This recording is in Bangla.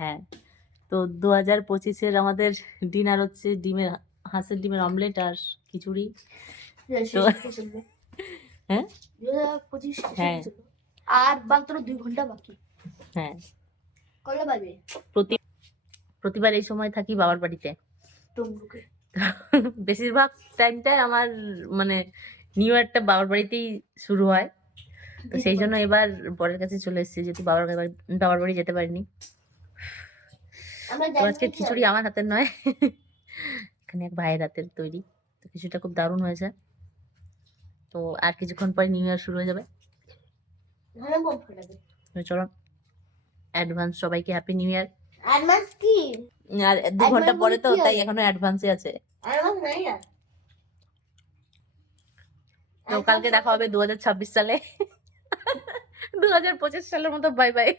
হ্যাঁ, তো 2025-এর আমাদের ডিনার হচ্ছে হাঁসের ডিমের অমলেট আর খিচুড়ি। তো হ্যাঁ 2025 হ্যাঁ আর মাত্র 2 ঘন্টা বাকি। হ্যাঁ, কয়টা বাজে? প্রতিবার এই সময় থাকি বাবার বাড়িতে। তমলুকে। বেশিরভাগ টাইমটাই আমার মানে নিউ ইয়ারটা বাবার বাড়িতেই শুরু হয়। তো সেই জন্য এবার বরের কাছে চলে এসেছি, যেহেতু বাবার বাড়ি যেতে পারিনি। তো আজকে খিচুড়ি আমার হাতের নয়, এখানে এক ভাইয়ের হাতের তৈরি। তো খিচুড়িটা খুব দারুণ হয়েছে। তো আর কিছুক্ষণ পরে নিউ ইয়ার শুরু হয়ে যাবে। তো চলো, অ্যাডভান্স সবাইকে হ্যাপি নিউ ইয়ার। অ্যাডভান্স কি? আর 2 ঘন্টা পরে তো, তাই এখনো অ্যাডভান্সে আছে। অ্যাডভান্স নাই আর। তো কালকে দেখা হবে 2026 সালে। 2025 সালের মতো বাই বাই।